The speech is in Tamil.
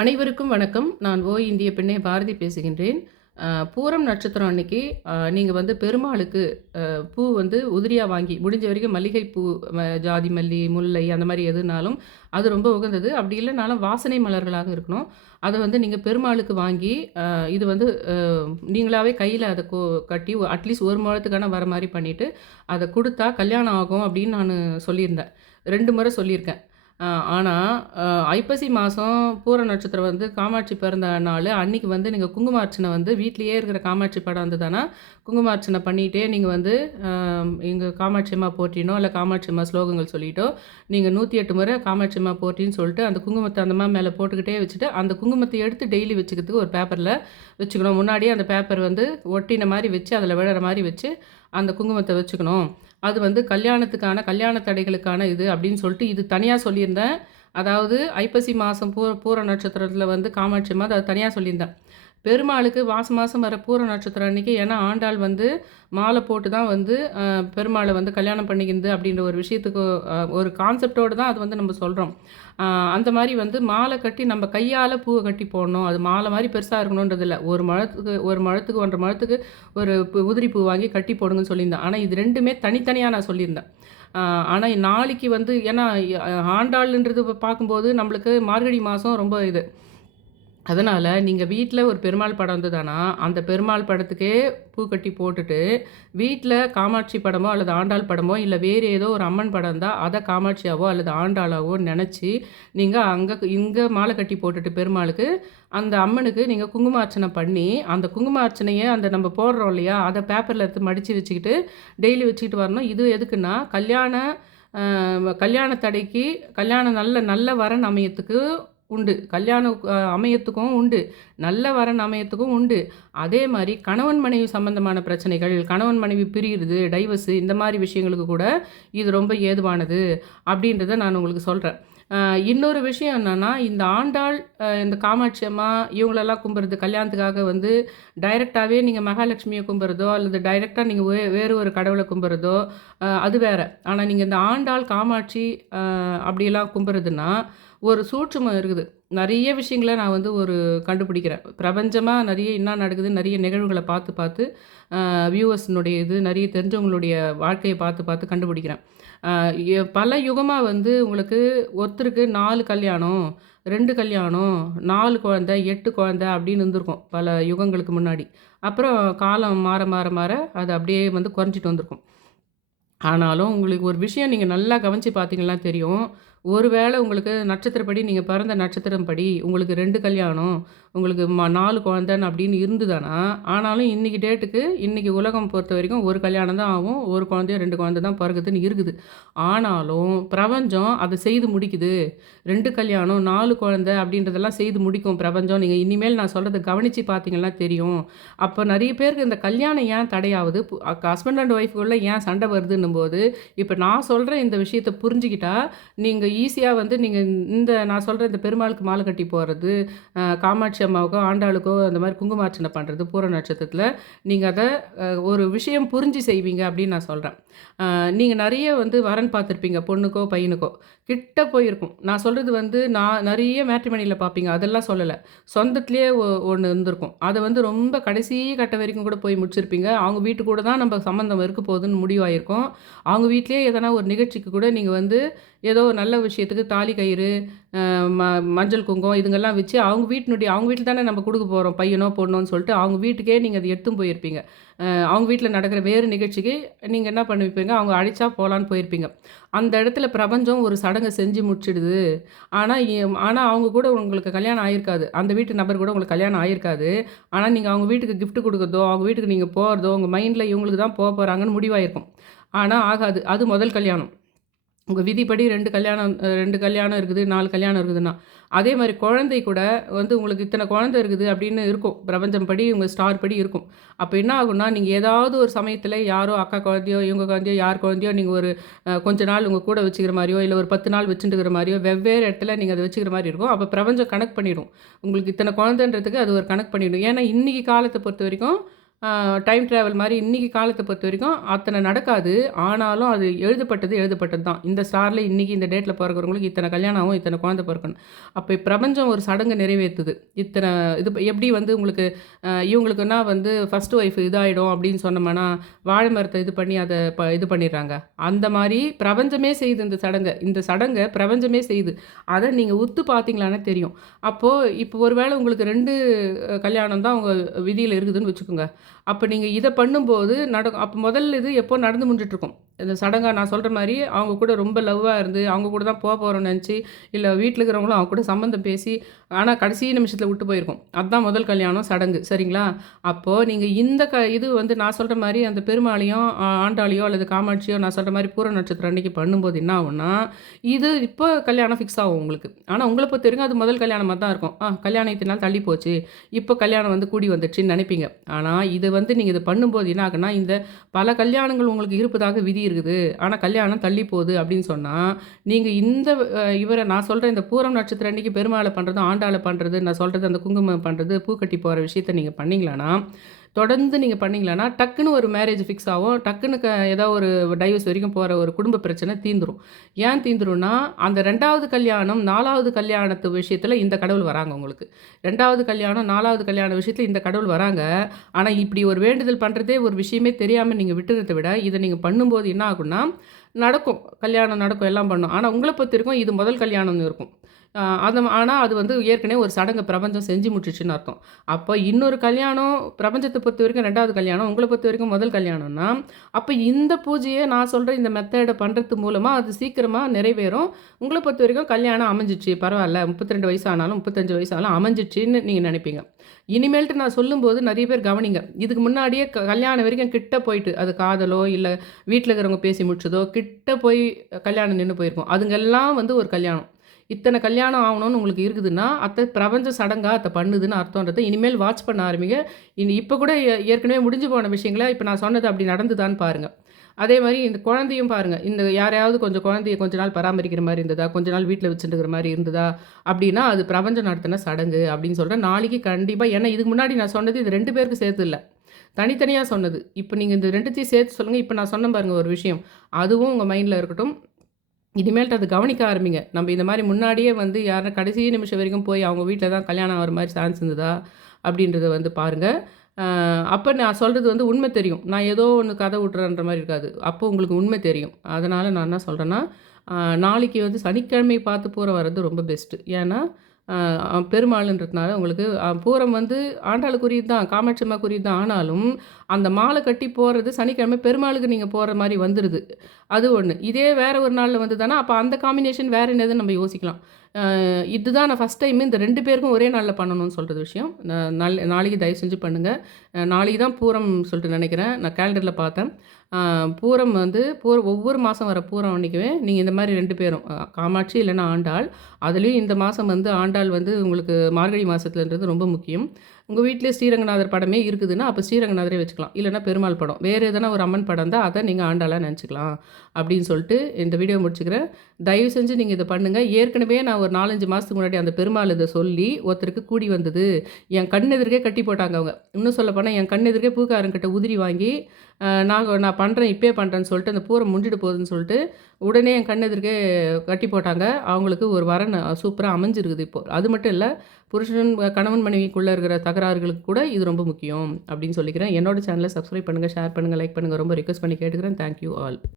அனைவருக்கும் வணக்கம். நான் ஓ இந்திய பெண்ணே பாரதி பேசுகின்றேன். பூரம் நட்சத்திரம் அன்னைக்கு நீங்கள் வந்து பெருமாளுக்கு பூ வந்து உதிரியாக வாங்கி முடிஞ்ச வரைக்கும் மல்லிகை பூ ஜாதி மல்லி முல்லை அந்த மாதிரி எதுனாலும் அது ரொம்ப உகந்தது. அப்படி இல்லைனாலும் வாசனை மலர்களாக இருக்கணும். அதை வந்து நீங்கள் பெருமாளுக்கு வாங்கி இது வந்து நீங்களாகவே நீங்களாவே கையில் அதை கோ கட்டி அட்லீஸ்ட் ஒரு மாதத்துக்கான வர மாதிரி பண்ணிவிட்டு அதை கொடுத்தா கல்யாணம் ஆகும் அப்படின்னு நான் சொல்லியிருந்தேன். ரெண்டு முறை சொல்லியிருக்கேன். ஆனால் ஐப்பசி மாதம் பூர நட்சத்திரம் வந்து காமாட்சி பிறந்த நாள். அன்றைக்கி வந்து நீங்கள் குங்குமார்ச்சனை வந்து வீட்லேயே இருக்கிற காமாட்சி படம் வந்ததுன்னா குங்குமார்ச்சனை பண்ணிகிட்டே நீங்கள் வந்து எங்கள் காமாட்சி அம்மா போற்றினோ இல்லை காமாட்சி அம்மா ஸ்லோகங்கள் சொல்லிட்டோ நீங்கள் நூற்றி எட்டு முறை காமாட்சி அம்மா போற்றின்னு சொல்லிட்டு அந்த குங்குமத்தை அந்த மாதிரி மேலே போட்டுக்கிட்டே வச்சுட்டு அந்த குங்குமத்தை எடுத்து டெய்லி வச்சுக்கிறதுக்கு ஒரு பேப்பரில் வச்சுக்கணும். முன்னாடியே அந்த பேப்பர் வந்து ஒட்டின மாதிரி வச்சு அதில் விழுற மாதிரி வச்சு அந்த குங்குமத்தை வச்சுக்கணும். அது வந்து கல்யாணத்துக்கான கல்யாண தடைகளுக்கான இது அப்படின்னு சொல்லிட்டு இது தனியாக சொல்லியிருந்தேன். அதாவது ஐப்பசி மாதம் பூர பூர நட்சத்திரத்தில் வந்து காமாட்சி மாதம் அது தனியாக சொல்லியிருந்தேன். பெருமாளுக்கு வாச மாதம் வர பூர நட்சத்திரம் அன்னைக்கு ஏன்னா ஆண்டாள் வந்து மாலை போட்டு தான் வந்து பெருமாளை வந்து கல்யாணம் பண்ணிக்கிறது அப்படின்ற ஒரு விஷயத்துக்கு ஒரு கான்செப்டோடு தான் அது வந்து நம்ம சொல்கிறோம் அந்த மாதிரி வந்து மாலை கட்டி நம்ம கையால் பூவை கட்டி போடணும். அது மாலை மாதிரி பெருசாக இருக்கணுன்றது இல்லை. ஒரு மழத்துக்கு ஒரு மழத்துக்கு ஒன்றரை மழத்துக்கு ஒரு உதிரி பூ வாங்கி கட்டி போடுங்கன்னு சொல்லியிருந்தேன். ஆனால் இது ரெண்டுமே தனித்தனியாக நான் சொல்லியிருந்தேன். ஆனால் நாளைக்கு வந்து ஏன்னா ஆண்டாள்ன்றது பார்க்கும்போது நம்மளுக்கு மார்கழி மாதம் ரொம்ப இது. அதனால் நீங்கள் வீட்டில் ஒரு பெருமாள் படம் இருந்ததுன்னா அந்த பெருமாள் படத்துக்கே பூ கட்டி போட்டுட்டு வீட்டில் காமாட்சி படமோ அல்லது ஆண்டாள் படமோ இல்லை வேறு ஏதோ ஒரு அம்மன் படம் இருந்தால் அதை காமாட்சியாவோ அல்லது ஆண்டாளாவோ நினச்சி நீங்கள் அங்கே இங்கே மாலை கட்டி போட்டுட்டு பெருமாளுக்கு அந்த அம்மனுக்கு நீங்கள் குங்குமார்ச்சனை பண்ணி அந்த குங்குமார்ச்சனையை அந்த நம்ம போடுறோம் இல்லையா அதை பேப்பரில் எடுத்து மடித்து வச்சுக்கிட்டு டெய்லி வச்சுக்கிட்டு வரணும். இது எதுக்குன்னா கல்யாண கல்யாண தடைக்கு கல்யாணம் நல்ல நல்ல வரன் அமையத்துக்கு உண்டு. கல்யாணம் அமையத்துக்கும் உண்டு. நல்ல வரன் அமையத்துக்கும் உண்டு. அதே மாதிரி கணவன் மனைவி சம்பந்தமான பிரச்சனைகள் கணவன் மனைவி பிரியிறது டைவர்ஸு இந்த மாதிரி விஷயங்களுக்கு கூட இது ரொம்ப ஏதுவானது அப்படின்றத நான் உங்களுக்கு சொல்கிறேன் இன்னொரு விஷயம் என்னன்னா இந்த ஆண்டாள் இந்த காமாட்சி அம்மா இவங்களெல்லாம் கும்புறது கல்யாணத்துக்காக வந்து டைரெக்டாகவே நீங்கள் மகாலட்சுமியை கும்புறதோ அல்லது டைரெக்டாக நீங்கள் வே வேறு ஒரு கடவுளை கும்புறதோ அது வேறு. ஆனால் நீங்கள் இந்த ஆண்டாள் காமாட்சி அப்படியெல்லாம் கும்புறதுன்னா ஒரு சூட்சமம் இருக்குது. நிறைய விஷயங்களை நான் வந்து ஒரு கண்டுபிடிக்கிறேன். பிரபஞ்சமாக நிறைய என்ன நடக்குது நிறைய நிகழ்வுகளை பார்த்து பார்த்து வியூவர்ஸ்னுடைய இது நிறைய தெரிஞ்சவங்களுடைய வாழ்க்கையை பார்த்து பார்த்து கண்டுபிடிக்கிறேன். பல யுகமாக வந்து உங்களுக்கு ஒருத்தருக்கு நாலு கல்யாணம் ரெண்டு கல்யாணம் நாலு குழந்தை எட்டு குழந்த அப்படின்னு இருந்திருக்கும் பல யுகங்களுக்கு முன்னாடி. அப்புறம் காலம் மாற மாற மாற அது அப்படியே வந்து குறைஞ்சிட்டு வந்திருக்கும். ஆனாலும் உங்களுக்கு ஒரு விஷயம் நீங்கள் நல்லா கவனித்து பார்த்தீங்கன்னா தெரியும். ஒருவேளை உங்களுக்கு நட்சத்திரப்படி நீங்கள் பிறந்த நட்சத்திரம் படி உங்களுக்கு ரெண்டு கல்யாணம் உங்களுக்கு ம நாலு குழந்தைன்னு அப்படின்னு இருந்துதானா ஆனாலும் இன்றைக்கி டேட்டுக்கு இன்றைக்கி உலகம் பொறுத்த வரைக்கும் ஒரு கல்யாணம் தான் ஆகும் ஒரு குழந்தையோ ரெண்டு குழந்தை தான் பிறகுதுன்னு இருக்குது. ஆனாலும் பிரபஞ்சம் அதை செய்து முடிக்குது. ரெண்டு கல்யாணம் நாலு குழந்தை அப்படின்றதெல்லாம் செய்து முடிக்கும் பிரபஞ்சம். நீங்கள் இனிமேல் நான் சொல்கிறத கவனித்து பார்த்தீங்கன்னா தெரியும். அப்போ நிறைய பேருக்கு இந்த கல்யாணம் ஏன் தடையாகுது ஹஸ்பண்ட் அண்ட் ஒய்ஃபுக்குள்ளே ஏன் சண்டை வருதுன்னும் போது இப்போ நான் சொல்கிற இந்த விஷயத்தை புரிஞ்சுக்கிட்டா நீங்கள் ஈஸியாக வந்து நீங்கள் இந்த நான் சொல்கிற இந்த பெருமாளுக்கு மாலை கட்டி போகிறது காமாட்சி அம்மாவுக்கோ ஆண்டாளுக்கோ அந்த மாதிரி குங்குமார்ச்சனை பண்ணுறது பூர நட்சத்திரத்தில் நீங்கள் அதை ஒரு விஷயம் புரிஞ்சு செய்வீங்க அப்படின்னு நான் சொல்கிறேன் நீங்கள் நிறைய வந்து வரன் பார்த்துருப்பீங்க பொண்ணுக்கோ பையனுக்கோ. கிட்ட போயிருக்கும். நான் சொல்கிறது வந்து நான் நிறைய மேட்ரிமணியில் பார்ப்பீங்க அதெல்லாம் சொல்லலை. சொந்தத்துலேயே ஒன்று இருந்திருக்கும். அதை வந்து ரொம்ப கடைசி கட்ட வரைக்கும் கூட போய் முடிச்சிருப்பீங்க. அவங்க வீட்டு கூட தான் நம்ம சம்மந்தம் இருக்க போகுதுன்னு முடிவாயிருக்கும். அவங்க வீட்லேயே எதனா ஒரு நிகழ்ச்சிக்கு கூட நீங்கள் வந்து ஏதோ ஒரு நல்ல விஷயத்துக்கு தாலி கயிறு ம மஞ்சள் குங்குமம் இதுங்கெல்லாம் வச்சு அவங்க வீட்டினுடைய அவங்க வீட்டில் தானே நம்ம கொடுக்க போகிறோம் பையனோ பொண்ணோன்னு சொல்லிட்டு அவங்க வீட்டுக்கே நீங்கள் அதை எடுத்தும் போயிருப்பீங்க. அவங்க வீட்டில் நடக்கிற வேறு நிகழ்ச்சிக்கு நீங்கள் என்ன பண்ணிப்பீங்க அவங்க அழைச்சா போகலான்னு போயிருப்பீங்க. அந்த இடத்துல பிரபஞ்சம் ஒரு சடங்கை செஞ்சு முடிச்சிடுது. ஆனால் ஆனால் அவங்க கூட உங்களுக்கு கல்யாணம் ஆயிருக்காது. அந்த வீட்டு நபர் கூட உங்களுக்கு கல்யாணம் ஆயிருக்காது. ஆனால் நீங்கள் அவங்க வீட்டுக்கு கிஃப்ட் கொடுக்குறதோ அவங்க வீட்டுக்கு நீங்கள் போகிறதோ உங்கள் மைண்டில் இவங்களுக்கு தான் போக போகிறாங்கன்னு முடிவாயிருக்கும். ஆனால் ஆகாது. அது முதல் கல்யாணம். உங்கள் விதிப்படி ரெண்டு கல்யாணம் ரெண்டு கல்யாணம் இருக்குது நாலு கல்யாணம் இருக்குதுன்னா. அதே மாதிரி குழந்தை கூட வந்து உங்களுக்கு இத்தனை குழந்தை இருக்குது அப்படின்னு இருக்கும். பிரபஞ்சம் படி உங்கள் ஸ்டார் படி இருக்கும். அப்போ என்ன ஆகும்னா நீங்கள் ஏதாவது ஒரு சமயத்தில் யாரோ அக்கா குழந்தையோ இவங்க குழந்தையோ யார் குழந்தையோ நீங்கள் ஒரு கொஞ்ச நாள் உங்கள் கூட வச்சுக்கிற மாதிரியோ இல்லை ஒரு பத்து நாள் வச்சுட்டுக்கிற மாதிரியோ வெவ்வேறு இடத்துல நீங்கள் அதை வச்சுக்கிற மாதிரி இருக்கும். அப்போ பிரபஞ்சம் கணக்கு பண்ணிடும். உங்களுக்கு இத்தனை குழந்தைன்றதுக்கு அது ஒரு கணக்கு பண்ணிடும். ஏன்னா இன்றைக்கி காலத்தை பொறுத்த வரைக்கும் டைம் ட்ராவல் மாதிரி இன்றைக்கி காலத்தை பொறுத்த வரைக்கும் அத்தனை நடக்காது. ஆனாலும் அது எழுதப்பட்டது எழுதப்பட்டது தான். இந்த ஸ்டாரில் இன்றைக்கி இந்த டேட்டில் பிறக்கிறவங்களுக்கு இத்தனை கல்யாணம் ஆகும் இத்தனை குழந்தை பிறக்கணும். அப்போ பிரபஞ்சம் ஒரு சடங்கு நிறைவேற்றுது இத்தனை இது எப்படி வந்து உங்களுக்கு இவங்களுக்குன்னா வந்து ஃபஸ்ட்டு ஒய்ஃப் இதாகிடும் அப்படின்னு சொன்னோம்னா வாழை மரத்தை இது பண்ணி அதை ப இது பண்ணிடுறாங்க. அந்த மாதிரி பிரபஞ்சமே செய்யுது இந்த சடங்கை. இந்த சடங்கை பிரபஞ்சமே செய்யுது அதை நீங்கள் உத்து பார்த்தீங்களானே தெரியும். அப்போது இப்போ ஒருவேளை உங்களுக்கு ரெண்டு கல்யாணம் தான் உங்கள் விதியில் இருக்குதுன்னு வச்சுக்கோங்க. அப்போ நீங்கள் இதை பண்ணும்போது நடக்கும் அப்போ முதல்ல இது எப்போ நடந்து முடிஞ்சிட்ருக்கும் இந்த சடங்காக நான் சொல்கிற மாதிரி அவங்க கூட ரொம்ப லவ்வாக இருந்து அவங்க கூட தான் போக போகிறோம்னு நினச்சி இல்லை வீட்டில் இருக்கிறவங்களும் அவங்க கூட சம்மந்தம் பேசி ஆனால் கடைசி நிமிஷத்தில் விட்டு போயிருக்கோம். அதுதான் முதல் கல்யாணம் சடங்கு. சரிங்களா? அப்போது நீங்கள் இந்த க இது வந்து நான் சொல்கிற மாதிரி அந்த பெருமாளையும் ஆண்டாளியோ ஆண்டாளையோ அல்லது காமாட்சியோ நான் சொல்கிற மாதிரி பூர நட்சத்திரம் அன்னைக்கு பண்ணும்போது என்ன ஆகும்னா இது இப்போ கல்யாணம் ஃபிக்ஸ் ஆகும் உங்களுக்கு. ஆனால் உங்களை பொறுத்த வரைக்கும் அது முதல் கல்யாணமாக தான் இருக்கும். ஆ கல்யாணத்தினால் தள்ளி போச்சு. இப்போ கல்யாணம் வந்து கூடி வந்துடுச்சுன்னு நினைப்பீங்க. ஆனால் இது வந்து நீங்கள் இது பண்ணும்போது என்ன ஆகுனா இந்த பல கல்யாணங்கள் உங்களுக்கு இருப்பதாக விதி இருக்குது. ஆனால் கல்யாணம் தள்ளி போகுது அப்படின்னு சொன்னால் நீங்கள் இந்த இவரை நான் சொல்கிற இந்த பூரம் நட்சத்திரம் அன்றைக்கி பெருமாளை பண்ணுறது ஆண்டாளை பண்ணுறது நான் சொல்கிறது அந்த குங்குமம் பண்ணுறது பூக்கட்டி போகிற விஷயத்த நீங்கள் பண்ணீங்களான்னா தொடர்ந்து நீங்கள் பண்ணீங்களான்னா டக்குன்னு ஒரு மேரேஜ் ஃபிக்ஸ் ஆகும். டக்குன்னு க ஏதோ ஒரு டைவர்ஸ் வரைக்கும் போகிற ஒரு குடும்ப பிரச்சனை தீந்துரும். ஏன் தீந்துரும்னா அந்த ரெண்டாவது கல்யாணம் நாலாவது கல்யாணத்து விஷயத்தில் இந்த கடவுள் வராங்க உங்களுக்கு. ரெண்டாவது கல்யாணம் நாலாவது கல்யாண விஷயத்தில் இந்த கடவுள் வராங்க. ஆனால் இப்படி ஒரு வேண்டுதல் பண்ணுறதே ஒரு விஷயமே தெரியாமல் நீங்கள் விட்டுறதை விட இதை நீங்கள் பண்ணும்போது என்ன ஆகும்னா நடக்கும். கல்யாணம் நடக்கும் எல்லாம் பண்ணும். ஆனால் உங்களை பொறுத்த வரைக்கும் இது முதல் கல்யாணம்னு இருக்கும். அது ஆனால் அது வந்து ஏற்கனவே ஒரு சடங்கு பிரபஞ்சம் செஞ்சு முடிச்சிச்சுன்னு அர்த்தம். அப்போ இன்னொரு கல்யாணம் பிரபஞ்சத்தை பொறுத்த வரைக்கும் ரெண்டாவது கல்யாணம் உங்களை பொறுத்த வரைக்கும் முதல் கல்யாணம்னா அப்போ இந்த பூஜையை நான் சொல்கிற இந்த மெத்தடை பண்ணுறது மூலமாக அது சீக்கிரமாக நிறைவேறும். உங்களை பொறுத்த வரைக்கும் கல்யாணம் அமைஞ்சிச்சு பரவாயில்ல. முப்பத்தி ரெண்டு வயசு ஆனாலும் முப்பத்தஞ்சு வயசானாலும் அமைஞ்சிச்சின்னு நீங்கள் நினைப்பீங்க. இனிமேல்ட்டு நான் சொல்லும்போது நிறைய பேர் கவனிங்க. இதுக்கு முன்னாடியே க- கல்யாணம் வரைக்கும் கிட்ட போயிட்டு அது காதலோ இல்லை வீட்டில் இருக்கிறவங்க பேசி முடிச்சதோ கிட்ட போய் கல்யாணம் நின்று போயிருக்கோம். அதுங்கெல்லாம் வந்து ஒரு கல்யாணம். இத்தனை கல்யாணம் ஆகணும்னு உங்களுக்கு இருக்குதுன்னா அத்தை பிரபஞ்ச சடங்காக அத்தை பண்ணுதுன்னு அர்த்தன்றதை இனிமேல் வாட்ச் பண்ண ஆரம்பிங்க. இனி இப்போ கூட ஏ- ஏற்கனவே முடிஞ்சு போன விஷயங்களை இப்போ நான் சொன்னது அப்படி நடந்துதான்னு பாருங்கள் அதே மாதிரி இந்த குழந்தையும் பாருங்கள் இந்த யாரையாவது கொஞ்சம் குழந்தைய கொஞ்ச நாள் பராமரிக்கிற மாதிரி இருந்ததா? கொஞ்ச நாள் வீட்டில் வச்சுட்டுக்கிற மாதிரி இருந்ததா? அப்படின்னா அது பிரபஞ்சம் நடத்தின சடங்கு அப்படின்னு சொல்கிறேன் நாளைக்கு கண்டிப்பாக ஏன்னா இதுக்கு முன்னாடி நான் சொன்னது இது ரெண்டு பேருக்கு சேர்த்து இல்லை. தனித்தனியாக சொன்னது. இப்போ நீங்கள் இந்த ரெண்டுத்தையும் சேர்த்து சொல்லுங்கள் இப்போ நான் சொன்ன பாருங்க ஒரு விஷயம். அதுவும் உங்கள் மைண்டில் இருக்கட்டும். இனிமேல்ட்டு அது கவனிக்க ஆரம்பிங்க. நம்ம இந்த மாதிரி முன்னாடியே வந்து யாரும் கடைசி நிமிஷம் வரைக்கும் போய் அவங்க வீட்டில் தான் கல்யாணம் ஆகிற மாதிரி சான்ஸ் இருந்ததா? அப்படின்றத வந்து பாருங்கள் அப்போ நான் சொல்கிறது வந்து உண்மை தெரியும். நான் ஏதோ ஒன்று கதை விட்றேன்ற மாதிரி இருக்காது. அப்போ உங்களுக்கு உண்மை தெரியும். அதனால் நான் என்ன சொல்கிறேன்னா நாளைக்கு வந்து சனிக்கிழமை பார்த்து பூரம் வர்றது ரொம்ப பெஸ்ட்டு ஏன்னா பெருமாள்ன்றதுனால பெருமாளுன்றதுனால உங்களுக்கு பூரம் வந்து ஆண்டாளுக்குரியது தான் காமாட்சியம்மாக்குரியது தான் ஆனாலும் அந்த மாலை கட்டி போகிறது சனிக்கிழமை பெருமாளுக்கு நீங்கள் போகிற மாதிரி வந்துடுது அது ஒன்று இதே வேறு ஒரு நாளில் வந்து அப்போ அந்த காம்பினேஷன் வேறு என்னதுன்னு நம்ம யோசிக்கலாம். இதுதான் நான் ஃபஸ்ட் டைம் இந்த ரெண்டு பேருக்கும் ஒரே நாளில் பண்ணணும்னு சொல்கிறது விஷயம். நான் நாளை நாளைக்கு தயவு செஞ்சு பண்ணுங்கள் நாளைக்கு தான் பூரம் சொல்லிட்டு நினைக்கிறேன். நான் கேலண்டரில் பார்த்தேன். பூரம் வந்து பூர ஒவ்வொரு மாதம் வர பூரம் அன்றைக்குமே நீங்கள் இந்த மாதிரி ரெண்டு பேரும் காமாட்சி இல்லைன்னா ஆண்டாள். அதுலேயும் இந்த மாதம் வந்து ஆண்டாள் வந்து உங்களுக்கு மார்கழி மாதத்துலன்றது ரொம்ப முக்கியம். உங்கள் வீட்டிலே ஸ்ரீரங்கநாதர் படமே இருக்குதுன்னா அப்போ ஸ்ரீரங்கநாதரே வச்சுக்கலாம். இல்லைன்னா பெருமாள் படம். வேறு எதனா ஒரு அம்மன் படம் தான் அதை நீங்கள் ஆண்டாளாக நினச்சிக்கலாம். அப்படின்னு சொல்லிட்டு இந்த வீடியோ முடிச்சுக்கிறேன். தயவு செஞ்சு நீங்கள் இதை பண்ணுங்கள் ஏற்கனவே நான் ஒரு நாலஞ்சு மாதத்துக்கு முன்னாடி அந்த பெருமாள் இதை சொல்லி ஒருத்தருக்கு கூடி வந்தது. என் கண் எதிர்க்கே கட்டி போட்டாங்க அவங்க. இன்னும் சொல்லப்போனால் என் கண் எதிர்க்கே பூக்காரங்கிட்ட உதிரி வாங்கி நாங்கள் நான் நான் பண்ணுறேன் இப்பே பண்ணுறேன்னு சொல்லிட்டு அந்த பூரை முடிஞ்சிட்டு போகுதுன்னு சொல்லிட்டு உடனே என் கண் எதிர்க்கே கட்டி போட்டாங்க. அவங்களுக்கு ஒரு வரன் சூப்பராக அமைஞ்சிருக்குது இப்போது அது மட்டும் இல்லை புருஷன் கணவன் மனைவிக்குள்ளே இருக்கிற தகராறுகளுக்கு கூட இது ரொம்ப முக்கியம் அப்படின்னு சொல்லிக்கிறேன். என்னோட சேனலை சப்ஸ்கிரைப் பண்ணுங்கள் ஷேர் பண்ணுங்கள் லைக் பண்ணுங்கள் ரொம்ப ரிக்வஸ்ட் பண்ணி கேட்டுக்கிறேன். Thank you all